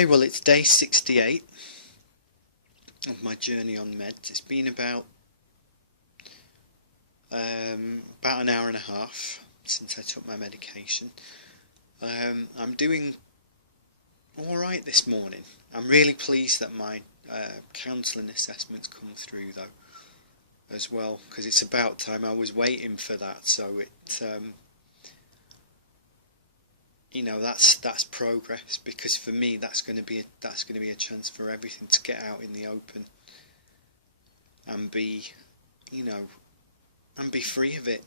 Hi, well it's day 68 of my journey on meds. It's been about an hour and a half since I took my medication. I'm doing alright this morning. I'm really pleased that my counselling assessment's come through though as well, because it's about time. I was waiting for that, so that's progress, because for me that's going to be a chance for everything to get out in the open and be and be free of it,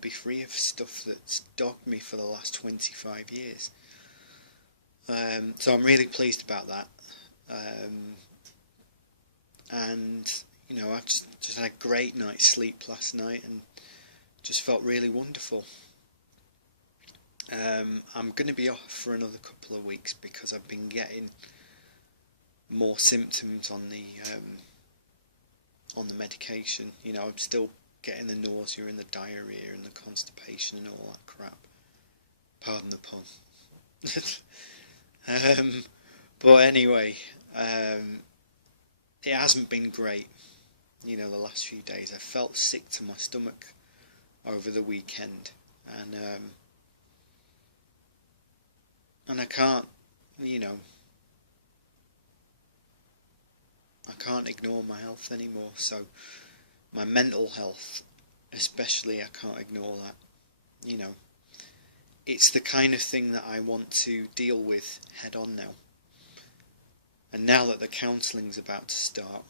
be free of stuff that's dogged me for the last 25 years. So I'm really pleased about that. And I've just had a great night's sleep last night and just felt really wonderful. I'm going to be off for another couple of weeks because I've been getting more symptoms on the medication. I'm still getting the nausea and the diarrhea and the constipation and all that crap. Pardon the pun. But anyway, it hasn't been great. The last few days I felt sick to my stomach over the weekend, and I can't, I can't ignore my health anymore. So my mental health, especially, I can't ignore that. It's the kind of thing that I want to deal with head on now. And now that the counselling's about to start,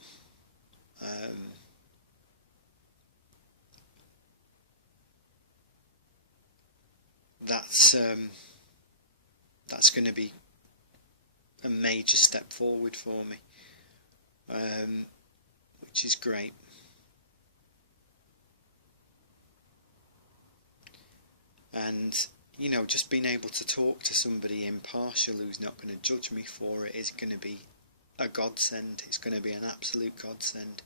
that's going to be a major step forward for me, which is great. And just being able to talk to somebody impartial who's not going to judge me for it is going to be a godsend. It's going to be an absolute godsend.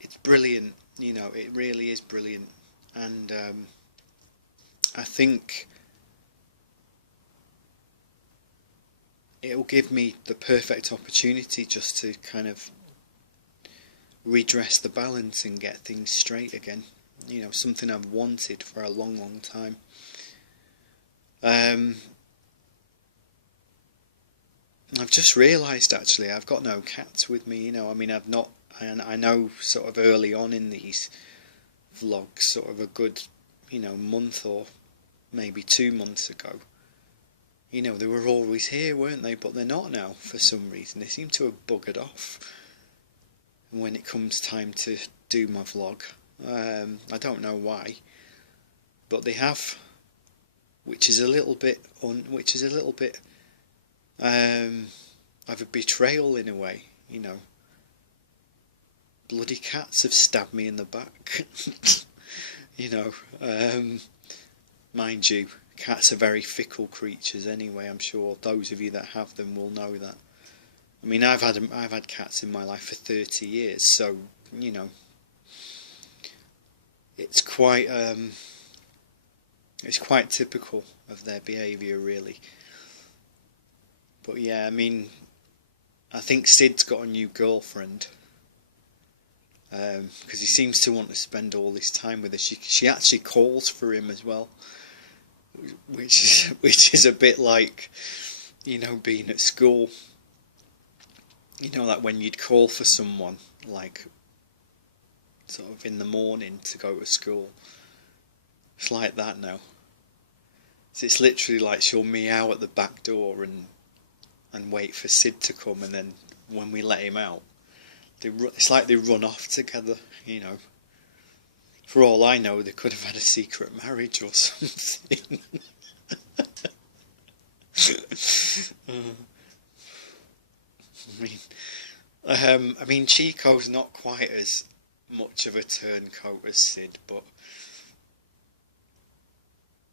It's brilliant, it really is brilliant. And I think it'll give me the perfect opportunity just to kind of redress the balance and get things straight again. Something I've wanted for a long, long time. I've just realised actually I've got no cats with me. I've not, and I know sort of early on in these vlogs, sort of a good, month or maybe 2 months ago, they were always here, weren't they? But they're not now for some reason. They seem to have buggered off when it comes time to do my vlog. I don't know why, but they have, which is a little bit of a betrayal in a way. Bloody cats have stabbed me in the back. Mind you, cats are very fickle creatures anyway. I'm sure those of you that have them will know that. I've had cats in my life for 30 years, so it's quite typical of their behaviour, really. But yeah, I think Sid's got a new girlfriend, because he seems to want to spend all this time with her. She actually calls for him as well, which is a bit like, being at school. Like when you'd call for someone, like sort of in the morning to go to school. It's like that now. So it's literally like she'll meow at the back door and wait for Sid to come, and then when we let him out, it's like they run off together. For all I know, they could have had a secret marriage or something. Chico's not quite as much of a turncoat as Sid, but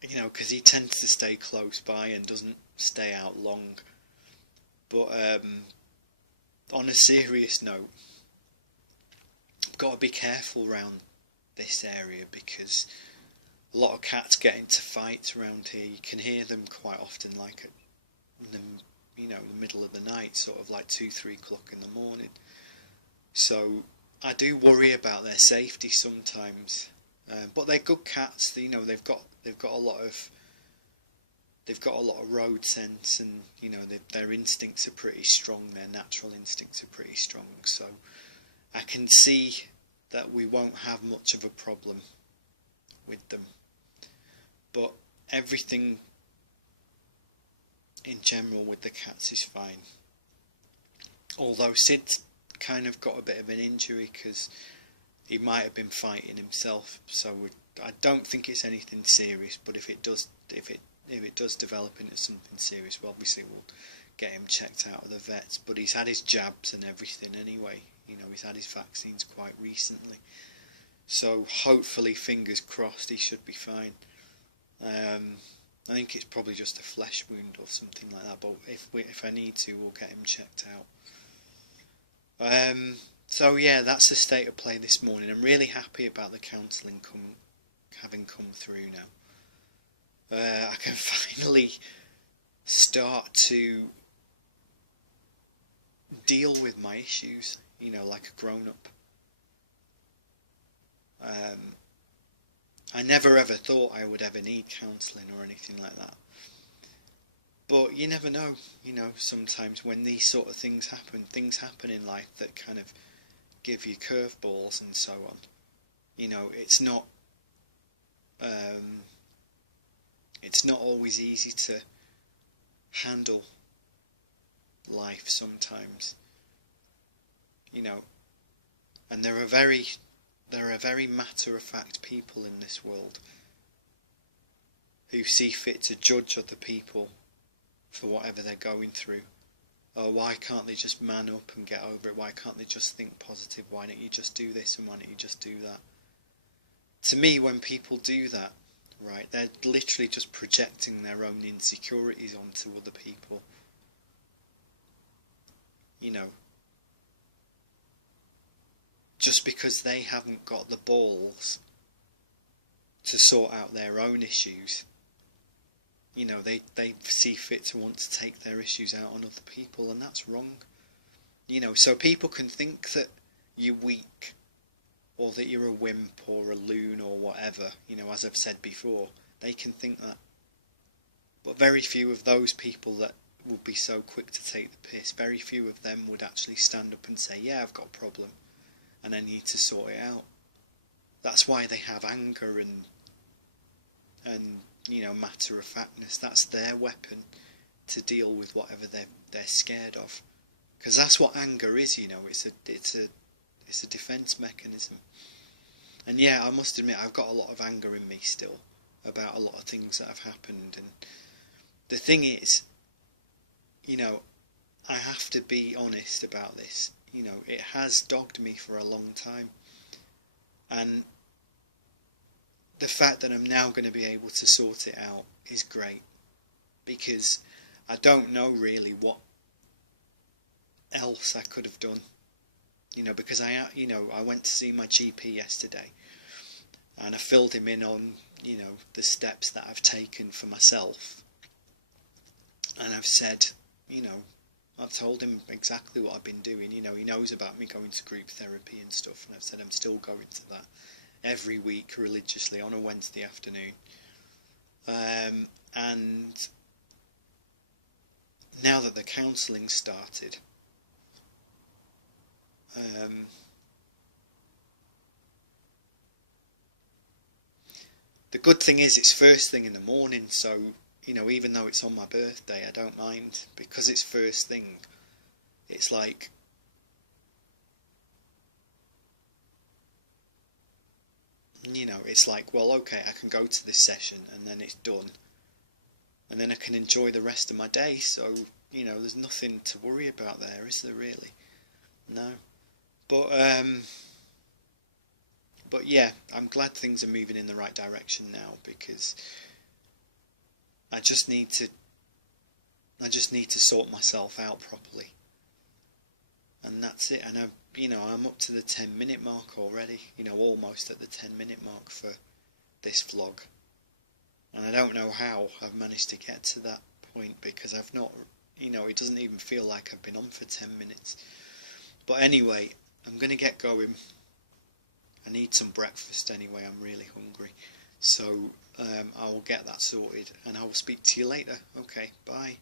because he tends to stay close by and doesn't stay out long. But on a serious note, I've got to be careful around this area because a lot of cats get into fights around here. You can hear them quite often, like them the middle of the night, sort of like 2, 3 o'clock in the morning. So I do worry about their safety sometimes. But they're good cats. They've got a lot of road sense, and their instincts are pretty strong. Their natural instincts are pretty strong. So I can see that we won't have much of a problem with them. But everything in general with the cats is fine. Although Sid's kind of got a bit of an injury because he might have been fighting himself. So I don't think it's anything serious. But if it does develop into something serious, well, obviously we'll get him checked out of the vets. But he's had his jabs and everything anyway. He's had his vaccines quite recently. So hopefully, fingers crossed, he should be fine. I think it's probably just a flesh wound or something like that. But if I need to, we'll get him checked out. So yeah, that's the state of play this morning. I'm really happy about the counselling having come through now. I can finally start to deal with my issues, like a grown-up. I never ever thought I would ever need counselling or anything like that. But you never know, sometimes when these sort of things happen in life that kind of give you curveballs and so on. It's not always easy to handle life sometimes. And there are very matter-of-fact people in this world who see fit to judge other people for whatever they're going through. Oh, why can't they just man up and get over it? Why can't they just think positive? Why don't you just do this and why don't you just do that? To me, when people do that, right, they're literally just projecting their own insecurities onto other people. Just because they haven't got the balls to sort out their own issues, they see fit to want to take their issues out on other people, and that's wrong. So people can think that you're weak, or that you're a wimp or a loon or whatever, as I've said before, they can think that. But very few of those people that would be so quick to take the piss, very few of them would actually stand up and say, yeah, I've got a problem and I need to sort it out. That's why they have anger and matter-of-factness. That's their weapon to deal with whatever they're scared of. Because that's what anger is, it's a defence mechanism. And yeah, I must admit, I've got a lot of anger in me still about a lot of things that have happened. And the thing is, I have to be honest about this. It has dogged me for a long time. And the fact that I'm now going to be able to sort it out is great. Because I don't know really what else I could have done. Because I went to see my GP yesterday. And I filled him in on, the steps that I've taken for myself. And I've said, I've told him exactly what I've been doing. He knows about me going to group therapy and stuff, and I've said I'm still going to that every week religiously on a Wednesday afternoon. And now that the counselling started, the good thing is it's first thing in the morning, so even though it's on my birthday, I don't mind, because it's first thing. It's like, it's like, well, okay, I can go to this session and then it's done, and then I can enjoy the rest of my day. So there's nothing to worry about there, is there really? No. But yeah, I'm glad things are moving in the right direction now, because I just need to sort myself out properly, and that's it. And I'm up to the 10-minute mark already. Almost at the 10-minute mark for this vlog, and I don't know how I've managed to get to that point, because I've not, you know, it doesn't even feel like I've been on for 10 minutes. But anyway, I'm going to get going. I need some breakfast anyway, I'm really hungry. So I will get that sorted and I will speak to you later. Okay, bye.